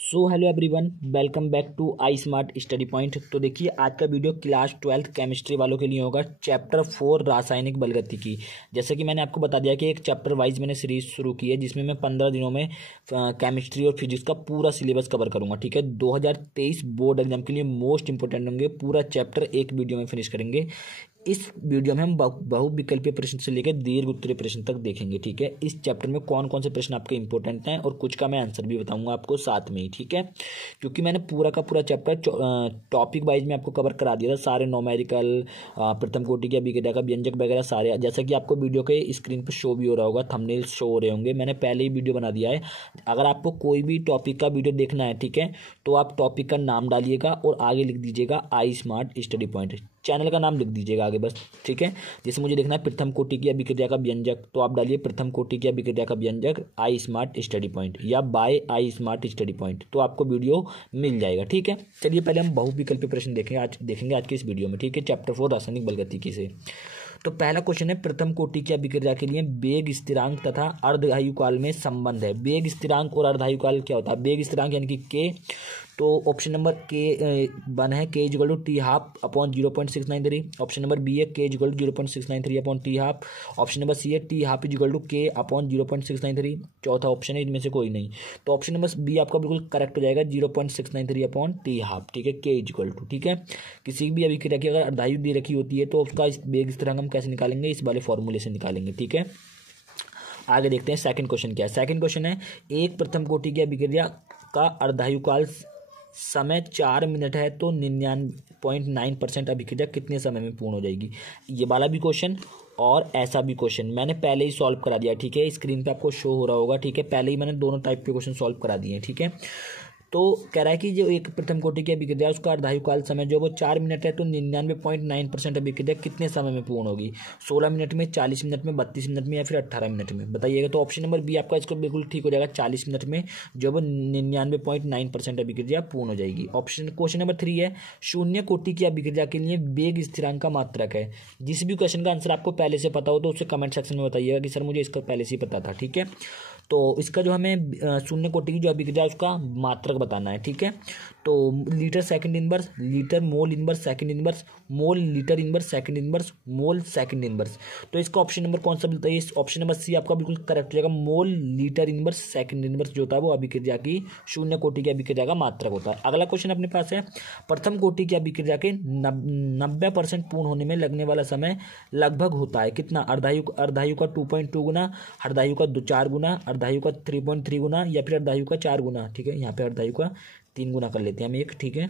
So hello everyone, welcome back to I smart study point. तो देखिए, आज का वीडियो क्लास 12th केमिस्ट्री वालों के लिए होगा। चैप्टर 4 रासायनिक बलगतिकी। जैसे कि मैंने आपको बता दिया कि एक चैप्टर वाइज मैंने सीरीज शुरू की है, जिसमें मैं 15 दिनों में केमिस्ट्री और फिजिक्स का पूरा सिलेबस कवर करूंगा। ठीक है, 2023 बोर्ड एग्जाम के लिए मोस्ट इंपोर्टेंट होंगे। पूरा चैप्टर एक वीडियो में फिनिश करेंगे। इस वीडियो में हम बहुविकल्पीय प्रश्न से लेकर दीर्घ उत्तरीय प्रश्न तक देखेंगे। ठीक है, इस चैप्टर में कौन कौन से प्रश्न आपके इंपॉर्टेंट हैं और कुछ का मैं आंसर भी बताऊंगा आपको साथ में ही। ठीक है, क्योंकि मैंने पूरा का पूरा चैप्टर टॉपिक वाइज में आपको कवर करा दिया था। सारे नोमेरिकल, प्रथम कोटि की अभिक्रिया का व्यंजक वगैरह सारे, जैसा कि आपको वीडियो के स्क्रीन पर शो भी हो रहा होगा, थंबनेल शो हो रहे होंगे। मैंने पहले ही वीडियो बना दिया है। अगर आपको कोई भी टॉपिक का वीडियो देखना है, ठीक है, तो आप टॉपिक का नाम डालिएगा और आगे लिख दीजिएगा आई स्मार्ट स्टडी पॉइंट। चैनल का नाम लिख दीजिएगा आगे बस। ठीक है, जैसे मुझे देखना है प्रथम कोटि की अभिक्रिया का व्यंजक, तो आप डालिए प्रथम कोटि की अभिक्रिया का व्यंजक आई स्मार्ट स्टडी पॉइंट या बाय आई स्मार्ट स्टडी पॉइंट, तो आपको वीडियो मिल जाएगा। ठीक है, चलिए पहले हम बहुविकल्पीय प्रश्न देखेंगे आज के इस वीडियो में। ठीक है, चैप्टर 4 रासायनिक बलगतिकी से। तो पहला क्वेश्चन है, प्रथम कोटि की अभिक्रिया के लिए वेग स्थिरांक तथा अर्धआयुकाल में संबंध है। वेग स्थिरांक और अर्धआयुकाल क्या होता है? वेग स्थिरांक यानी कि के, तो ऑप्शन नंबर के वन है K equal to T half upon 0.693। Option number B है K equal to 0.693 upon T half. Option number C है T half equal to K upon 0.693। चौथा ऑप्शन है इनमें से कोई नहीं, तो ऑप्शन नंबर बी आपका बिल्कुल करेक्ट हो जाएगा, 0.693 अपॉन टी हाफ। ठीक है, के इक्वल टू। ठीक है, किसी भी अभिक्रिया की अगर अर्धायु दी रखी होती है तो उसका वेग स्थिरांक हम कैसे निकालेंगे? इस वाले फॉर्मूले से निकालेंगे। ठीक है, आगे देखते हैं सेकंड क्वेश्चन क्या है। सेकंड क्वेश्चन है, एक प्रथम कोटि की अभिक्रिया का अर्धायुकाल समय 4 मिनट है तो 99.9% अभिक्रिया कितने समय में पूर्ण हो जाएगी? ये वाला भी क्वेश्चन और ऐसा भी क्वेश्चन मैंने पहले ही सॉल्व करा दिया। ठीक है, स्क्रीन पे आपको शो हो रहा होगा। ठीक है, पहले ही मैंने दोनों टाइप के क्वेश्चन सॉल्व करा दिए हैं। ठीक है, तो कह रहा है कि जो एक प्रथम कोटि की अभिक्रिया उसका अर्धायुकाल समय जो वो 4 मिनट है, तो 99.9% अभिक्रिया कितने समय में पूर्ण होगी? 16 मिनट में, 40 मिनट में, 32 मिनट में या फिर 18 मिनट में? बताइएगा। तो ऑप्शन नंबर बी आपका इसको बिल्कुल ठीक हो जाएगा, 40 मिनट में जो वो 99.9% अभिक्रिया पूर्ण हो जाएगी। क्वेश्चन नंबर 3 है, शून्य कोटि की अभिक्रिया के लिए वेग स्थिरांक का मात्रक है। जिस भी क्वेश्चन का आंसर आपको पहले से पता हो तो उसे कमेंट सेक्शन में बताइएगा कि सर मुझे इसका पहले से ही पता था। ठीक है, तो इसका जो हमें शून्य कोटि की जो अभिक्रिया है उसका मात्रक बताना है। ठीक है, तो litre second inverse, litre mole inverse second inverse, mole litre inverse second inverse, mole second inverse. तो इसका ऑप्शन नंबर कौन सा मिलता है? इस ऑप्शन नंबर सी आपका बिल्कुल करेक्ट हो जाएगा, मोल लीटर इनवर्स सेकंड इनवर्स जो होता है वो अभिक्रिया की, शून्य कोटि की अभिक्रिया का मात्रक होता है। अगला क्वेश्चन अपने पास है, प्रथम कोटि की अभिक्रिया के 90% पूर्ण होने में लगने वाला समय लगभग होता है कितना? अर्धायु का 2.2 गुना, अर्धायु का 4 गुना, अर्धायु का 3.3 गुना या फिर अर्धायु का 4 गुना। ठीक है, यहाँ पे अर्धायु का 3 गुना कर लेते हैं हम एक। ठीक है,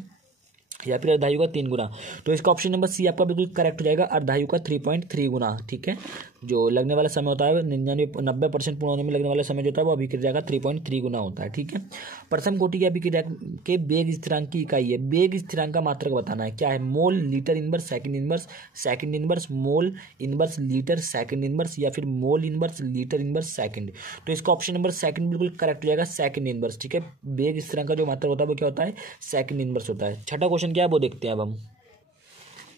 या फिर अर्धायु का 3 गुना। तो इसका ऑप्शन नंबर सी आपका बिल्कुल करेक्ट हो जाएगा, अर्धायु का 3.3 गुना। ठीक है, जो लगने वाला समय होता है 90% पूर्ण होने में लगने वाला समय जो होता है वो अभिक्रिया का 3.3 गुना होता है। ठीक है, प्रथम कोटि की अभिक्रिया के वेग स्थिरांक की इकाई है। वेग स्थिरांक का मात्रक बताना है, क्या है? मोल litre inverse second inverse, second inverse mole inverse litre second inverse या फिर mole inverse litre inverse second. तो इसका ऑप्शन नंबर सेकंड बिल्कुल करेक्ट हो जाएगा, सेकंड इनवर्स। ठीक है, वेग स्थिरांक का जो मात्रक होता है वो क्या होता है? सेकंड इनवर्स होता है। छठा क्वेश्चन क्या है वो देखते हैं अब हम।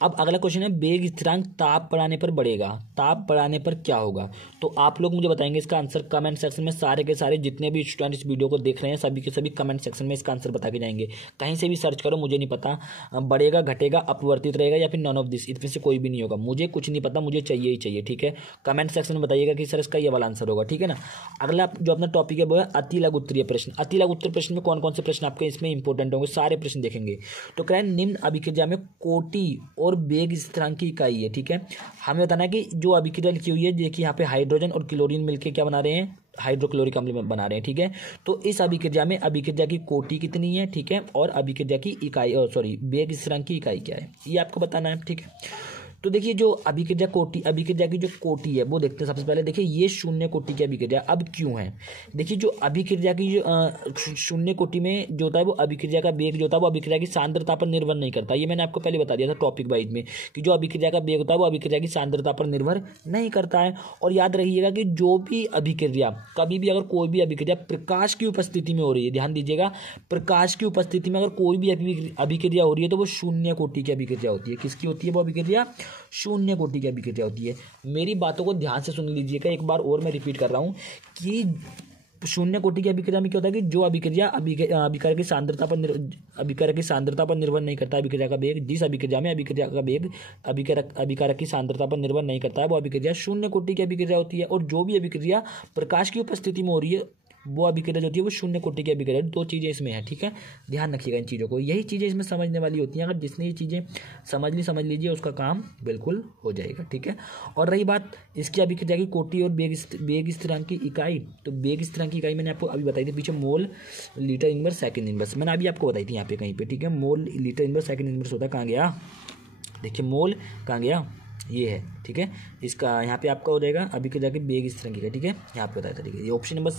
अब अगला क्वेश्चन है, वेग स्थिरांक ताप बढ़ाने पर बढ़ेगा, ताप बढ़ाने पर क्या होगा? तो आप लोग मुझे बताएंगे इसका आंसर कमेंट सेक्शन में। सारे के सारे जितने भी स्टूडेंट इस वीडियो को देख रहे हैं सभी के सभी कमेंट सेक्शन में इसका आंसर बता के जाएंगे। कहीं से भी सर्च करो, मुझे नहीं पता, बढ़ेगा, घटेगा, अपवर्तित रहेगा या फिर नॉन ऑफ दिस, इसमें से कोई भी नहीं होगा। मुझे कुछ नहीं पता, मुझे चाहिए ही चाहिए। ठीक है, कमेंट सेक्शन में बताइएगा कि सर इसका ये वाला आंसर होगा। ठीक है ना। अगला जो अपना टॉपिक है वो है अति लघु उत्तरीय प्रश्न। अति लघु उत्तरीय प्रश्न में कौन कौन से प्रश्न आपके इसमें इंपॉर्टेंट होंगे, सारे प्रश्न देखेंगे। तो कह रहे हैं निम्न अभिक्रिया में कोटि और वेग स्थिरांक की इकाई है। ठीक है, हमें बताना है कि जो अभिक्रिया लिखी हुई है, देखिए यहाँ पे हाइड्रोजन और क्लोरीन मिलके क्या बना रहे हैं? हाइड्रोक्लोरिक अम्ल में बना रहे हैं। ठीक है, तो इस अभिक्रिया में अभिक्रिया की कोटि कितनी है? ठीक है, और अभिक्रिया की इकाई वेग स्थिरांक की इकाई क्या है, ये आपको बताना है। ठीक है, तो देखिए जो अभिक्रिया की जो कोटि है वो देखते हैं। सबसे पहले देखिए ये शून्य कोटि की अभिक्रिया अब क्यों है? देखिए जो अभिक्रिया की जो शून्य कोटि में जो होता है वो अभिक्रिया का वेग जो होता है वो अभिक्रिया की सांद्रता पर निर्भर नहीं करता। ये मैंने आपको पहले बता दिया था टॉपिक वाइज में कि जो अभिक्रिया का वेग होता है वो अभिक्रिया की सांद्रता पर निर्भर नहीं करता है। और याद रखिएगा कि जो भी अभिक्रिया, कभी भी अगर कोई भी अभिक्रिया प्रकाश की उपस्थिति में हो रही है, ध्यान दीजिएगा, प्रकाश की उपस्थिति में अगर कोई भी अभिक्रिया हो रही है तो वो शून्य कोटि की अभिक्रिया होती है। किसकी होती है वो अभिक्रिया? शून्य कोटि की अभिक्रिया होती है। मेरी बातों को ध्यान से सुन लीजिएगा, एक बार और मैं रिपीट कर रहा हूं कि शून्य कोटि की अभिक्रिया में क्या होता है कि जो अभिक्रिया अभिकारक की सांद्रता पर निर्भर नहीं करता अभिक्रिया का वेग, जिस अभिक्रिया में अभिक्रिया का वेग अभिकारक की सांद्रता पर निर्भर नहीं करता है, वो अभिक्रिया शून्य कोटि की अभिक्रिया होती है। और जो भी अभिक्रिया प्रकाश की उपस्थिति में हो रही है वो अभिक्रिया जो होती है वो शून्य कोटि की अभिक्रिया। दो चीज़ें इसमें है, ठीक है, ध्यान रखिएगा इन चीज़ों को। यही चीज़ें इसमें समझने वाली होती हैं। अगर जिसने ये चीज़ें समझ लीजिए उसका काम बिल्कुल हो जाएगा, ठीक है। और रही बात इसकी अभिक्रिया की कोटि और वेग स्थिरांक की इकाई, तो वेग स्थिरांक की इकाई मैंने आपको अभी बताई थी पीछे, मोल लीटर इनवर्स सेकंड इनवर्स मैंने अभी आपको बताई थी यहाँ पे कहीं पे, ठीक है। मोल लीटर इनवर्स सेकंड इनवर्स होता है, कहाँ गया, देखिए मोल कहाँ गया, ये है, ठीक है। इसका यहाँ पे आपका हो जाएगा अभिक्रिया के वेग स्थिरांक का, ठीक है, यहाँ पे बताया था, ठीक है। ये ऑप्शन नंबर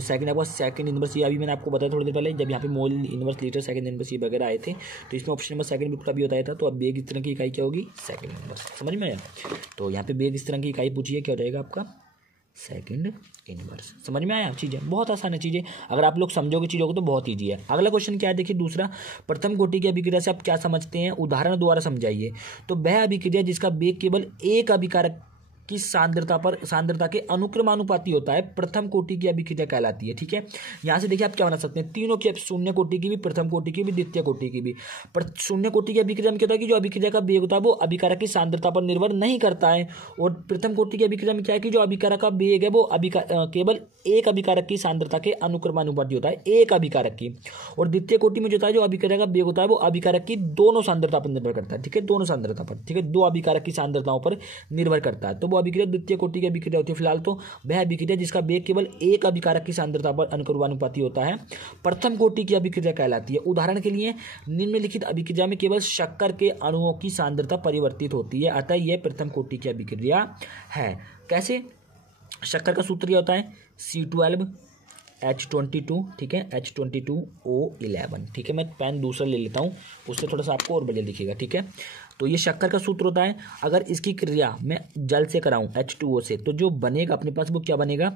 सेकंड आपका सेकंड इनवर्स, ये अभी मैंने आपको बताया थोड़ी देर पहले, जब यहाँ पे mole inverse litre second inverse ये वगैरह आए थे, तो इसमें ऑप्शन नंबर सेकंड बिल्कुल अभी बताया था। तो अब वेग स्थिरांक की इकाई क्या होगी, सेकंड इनवर्स, समझ में आया। तो यहाँ पे वेग स्थिरांक की इकाई पूछिए क्या हो जाएगा आपका, सेकंड इनवर्स। समझ में आया चीज़ें, बहुत आसान है चीज़ें, अगर आप लोग समझोगे चीज़ों को तो बहुत ईजी है। अगला क्वेश्चन क्या है देखिए, दूसरा, प्रथम कोटि की अभिक्रिया से आप क्या समझते हैं, उदाहरण द्वारा समझाइए। तो वह अभिक्रिया जिसका वेग केवल एक अभिकारक की सांद्रता के अनुक्रमानुपाती होता है प्रथम कोटि की अभिक्रिया कहलाती है, ठीक है। यहाँ से देखिए आप क्या बना सकते हैं, तीनों की, शून्य कोटि की भी, प्रथम कोटि की भी, द्वितीय कोटि की भी। पर शून्य कोटि की अभिक्रिया में क्या होता है कि जो अभिक्रिया का वेग होता है वो अभिकारक की सांद्रता पर निर्भर नहीं करता है। और प्रथम कोटि की अभिक्रिया में क्या है कि जो अभिकारक का वेग है वो केवल एक अभिकारक की सांद्रता के अनुक्रमानुपाती होता है, एक अभिकारक की। और द्वितीय कोटि में जो होता है जो अभिक्रिया का वेग होता है वो अभिकारक की दोनों सांद्रता पर निर्भर करता है, ठीक है, दोनों सांद्रता पर, ठीक है, दो अभिकारक की सांद्रताओं पर निर्भर करता है। तो वो अभिक्रिया द्वितीय कोटि की अभिक्रिया होती है। फिलहाल तो वह अभिक्रिया जिसका वेग केवल एक अभिकारक की सांद्रता पर अनुक्रमानुपाती होता है प्रथम कोटि की अभिक्रिया कहलाती है। उदाहरण के लिए निम्नलिखित अभिक्रिया में केवल शक्कर के अणुओं की सांद्रता परिवर्तित होती है, अतः यह प्रथम कोटि की अभिक्रिया है। कैसे, शक्कर का सूत्र होता है C12H22, ठीक है, H22O11, ठीक है। मैं पेन दूसरा ले लेता हूँ, उससे थोड़ा सा आपको और बढ़िया दिखेगा, ठीक है। तो ये शक्कर का सूत्र होता है, अगर इसकी क्रिया मैं जल से कराऊं H2O से, तो जो बनेगा अपने पास वो क्या बनेगा,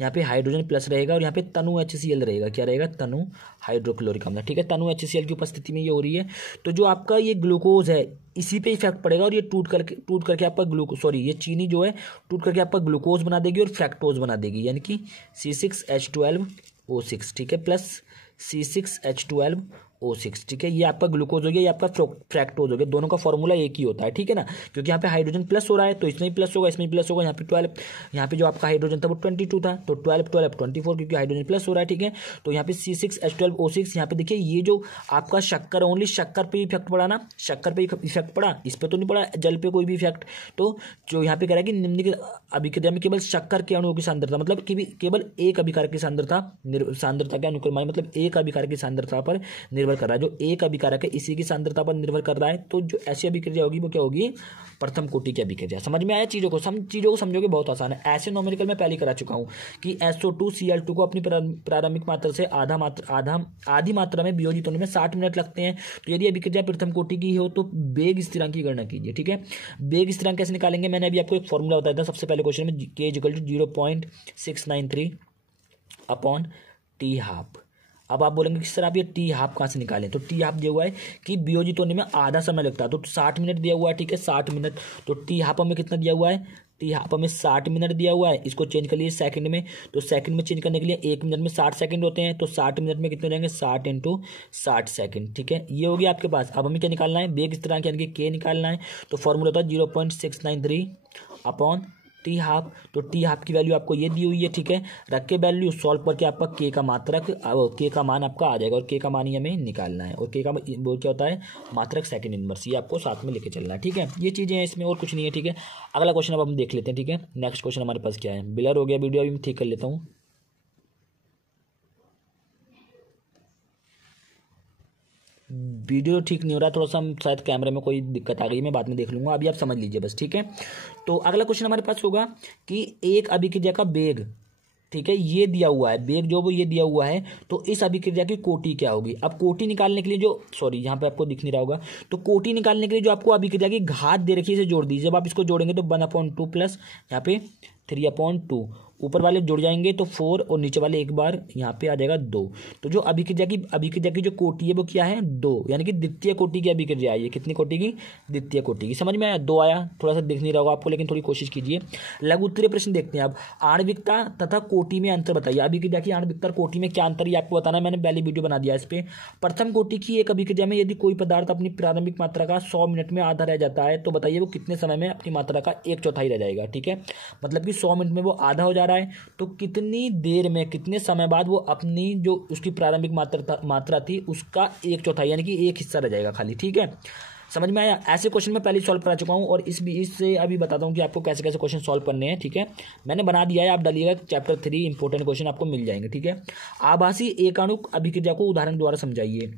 यहाँ पे हाइड्रोजन प्लस रहेगा और यहाँ पे तनु HCl रहेगा, क्या रहेगा, तनु हाइड्रोक्लोरिक अम्ल, ठीक है। तनु HCl की उपस्थिति में ये हो रही है। तो जो आपका ये ग्लूकोज है इसी पे इफेक्ट पड़ेगा और ये टूट करके आपका ये चीनी जो है टूट करके आपका ग्लूकोज बना देगी और फ्रैक्टोज बना देगी, यानी कि C6H12O6, ठीक है, प्लस C6H12O6, ठीक है। ये आपका ग्लूकोज हो गया, ये आपका फ्रैक्टोज हो गया, दोनों का फॉर्मूला एक ही होता है, ठीक है ना, क्योंकि यहाँ पे हाइड्रोजन प्लस हो रहा है तो इसमें भी प्लस होगा, इसमें भी प्लस होगा। यहाँ पे 12, यहाँ पे जो आपका हाइड्रोजन था वो 22 था, तो 12 24, क्योंकि हाइड्रोजन प्लस हो रहा है, ठीक है। तो यहाँ पे C6H12O6, यहाँ पे देखिए ये जो आपका शक्कर, ओनली शक्कर पे इफेक्ट पड़ा ना, शक्कर पे इफेक्ट पड़ा, इस पर तो नहीं पड़ा, जल पे कोई भी इफेक्ट। तो जो यहाँ पे कह रहा है कि निम्नलिखित अभिक्रिया में केवल शक्कर के अणुओं की सांद्रता, मतलब केवल एक अभिकारक की सांद्रता के अनुक्रम, मतलब एक अभिकारक की सांद्रता पर निर्भर कर रहा है, जो एक अभिकारक है इसी की सांद्रता पर निर्भर कर रहा है। तो जो ऐसी अभिक्रिया होगी वो क्या होगी, प्रथम कोटि की अभिक्रिया। समझ में आया चीजों को, समझोगे बहुत आसान है। ऐसे न्यूमेरिकल में पहले करा चुका हूं कि SO2Cl2 को अपनी प्रारंभिक मात्रा से आधी मात्रा में वियोजित होने में 60 मिनट लगते हैं। तो यदि अभिक्रिया प्रथम कोटि की हो तो वेग स्थिरांक की गणना कीजिए, ठीक है। वेग स्थिरांक कैसे निकालेंगे, मैंने अभी आपको एक फॉर्मूला बताया था सबसे पहले क्वेश्चन में, K = 0.693/T12। अब आप बोलेंगे किस तरह आप ये T12 कहाँ से निकालें, तो T12 दिया हुआ है कि वियोजित होने में आधा समय लगता है, तो 60 मिनट दिया हुआ है, ठीक है, 60 मिनट। तो T12 में कितना दिया हुआ है, T12 में 60 मिनट दिया हुआ है। इसको चेंज कर लीजिए सेकंड में, तो सेकंड में चेंज करने के लिए 1 मिनट में 60 सेकंड होते हैं, तो 60 मिनट में कितने हो जाएंगे, 60 × 60 सेकंड, ठीक है। ये हो गया आपके पास। अब हमें क्या निकालना है, वेग स्थिरांक यानी कि K निकालना है। तो फॉर्मूला होता है 0.693/T12। तो T12 की वैल्यू आपको ये दी हुई है, ठीक है। रख के वैल्यू सॉल्व करके आपका K का मात्रक, K का मान आपका आ जाएगा और K का मान ही हमें निकालना है। और K का वो क्या होता है, मात्रक सेकंड इनवर्स, ये आपको साथ में लेके चलना है, ठीक है। ये चीज़ें हैं इसमें, और कुछ नहीं है, ठीक है। अगला क्वेश्चन अब हम देख लेते हैं, ठीक है। नेक्स्ट क्वेश्चन हमारे पास क्या है, ब्लर हो गया वीडियो, अभी मैं ठीक कर लेता हूँ। वीडियो ठीक नहीं हो रहा, थोड़ा सा शायद कैमरे में कोई दिक्कत आ गई, मैं बाद में देख लूंगा, अभी आप समझ लीजिए बस, ठीक है। तो अगला क्वेश्चन हमारे पास होगा कि एक अभिक्रिया का वेग, ठीक है, ये दिया हुआ है वेग जो वो ये दिया हुआ है, तो इस अभिक्रिया की कोटि क्या होगी। अब कोटि निकालने के लिए यहाँ पे आपको दिख नहीं रहा होगा, तो कोटि निकालने के लिए जो आपको अभिक्रिया की घात दे रखी है इसे जोड़ दीजिए। जब आप इसको जोड़ेंगे तो 1/2 प्लस यहाँ पे 3/2 ऊपर वाले जुड़ जाएंगे तो 4 और नीचे वाले एक बार यहाँ पे आ जाएगा 2। तो जो अभिक्रिया की जो कोटि है वो क्या है 2, यानी कि द्वितीय कोटि की अभिक्रिया है। ये कितनी कोटि की? द्वितीय कोटि की। समझ में आया? 2 आया, थोड़ा सा दिख नहीं रहा होगा आपको लेकिन थोड़ी कोशिश कीजिए। लघु उत्तरीय प्रश्न देखते हैं अब। आणविकता तथा कोटि में अंतर बताइए। अभिक्रिया की आणविकता और कोटि में क्या अंतर है आपको बताना है। मैंने पहले वीडियो बना दिया इस पे। प्रथम कोटि की एक अभिक्रिया में यदि कोई पदार्थ अपनी प्रारंभिक मात्रा का 100 मिनट में आधा रह जाता है तो बताइए वो कितने समय में अपनी मात्रा का 1/4 रह जाएगा। ठीक है, मतलब कि 100 मिनट में वो आधा हो जा रहा है तो कितनी देर में, कितने समय बाद वो अपनी जो उसकी प्रारंभिक मात्रा थी उसका 1/4 यानी कि एक हिस्सा रह जाएगा खाली। ठीक है, समझ में आया? ऐसे क्वेश्चन मैं पहले सॉल्व करा चुका हूँ और इससे अभी बताता हूँ कि आपको कैसे कैसे क्वेश्चन सॉल्व करने हैं। ठीक है, मैंने बना दिया है, आप डालिएगा। चैप्टर 3 इंपॉर्टेंट क्वेश्चन आपको मिल जाएंगे। ठीक है, आभासी एकाणुक अभिक्रिया को उदाहरण द्वारा समझाइए।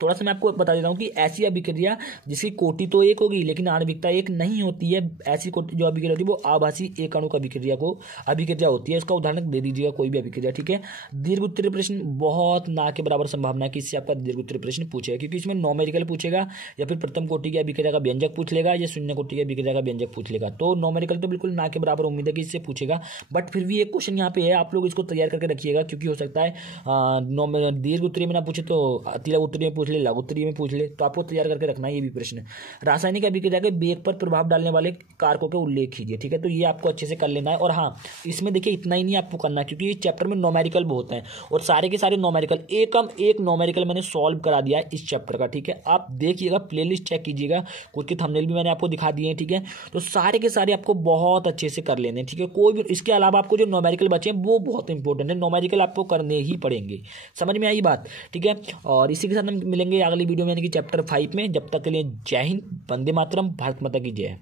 थोड़ा सा मैं आपको बता देता हूँ कि ऐसी अभिक्रिया जिसकी कोटि तो एक होगी लेकिन आणविकता एक नहीं होती है, ऐसी कोटि जो अभिक्रिया होती है वो आभासी एकाणुक अभिक्रिया होती है। इसका उदाहरण दे दीजिएगा कोई भी अभिक्रिया। ठीक है, दीर्घ उत्तरीय प्रश्न बहुत ना के बराबर संभावना है कि इससे आपका दीर्घ उत्तरीय प्रश्न पूछेगा, क्योंकि इसमें नॉमेरिकल पूछेगा या फिर प्रथम कोटि की अभिक्रिया का व्यंजक पूछ लेगा या शून्य कोटि की अभिक्रिया का व्यंजक पूछ लेगा। तो नॉमेरिकल तो बिल्कुल ना के बराबर उम्मीद है कि इससे पूछेगा, बट फिर भी एक क्वेश्चन यहाँ पे है, आप लोग इसको तैयार करके रखिएगा, क्योंकि हो सकता है दीर्घ उत्तरीय में ना पूछे तो अति लघु उत्तरीय में पूछ ले, लघु उत्तरीय में पूछ ले, तो आपको तैयार करके रखना है ये भी प्रश्न। रासायनिक अभिक्रिया के वेग पर प्रभाव डालने वाले कारकों के उल्लेख कीजिए। ठीक है, तो ये आपको अच्छे से कर लेना है। और हाँ, इसमें देखिए इतना ही नहीं आपको करना है, क्योंकि इस चैप्टर में नोमेरिकल बहुत हैं और सारे के सारे नोमेरिकल एक नोमेरिकल मैंने सॉल्व करा दिया है इस चैप्टर का। ठीक है, आप देखिएगा, प्लेलिस्ट चेक कीजिएगा, खुद के थंबनेल भी मैंने आपको दिखा दिए हैं। ठीक है, तो सारे के सारे आपको बहुत अच्छे से कर लेने हैं। ठीक है, कोई भी इसके अलावा आपको जो नोमेरिकल बचे हैं वो बहुत इंपॉर्टेंट है, नोमेरिकल आपको करने ही पड़ेंगे। समझ में आई बात? ठीक है, और इसी के साथ हम मिलेंगे अगली वीडियो में यानी कि चैप्टर 5 में। जब तक के लिए जय हिंद, वंदे मातरम, भारत माता की जय।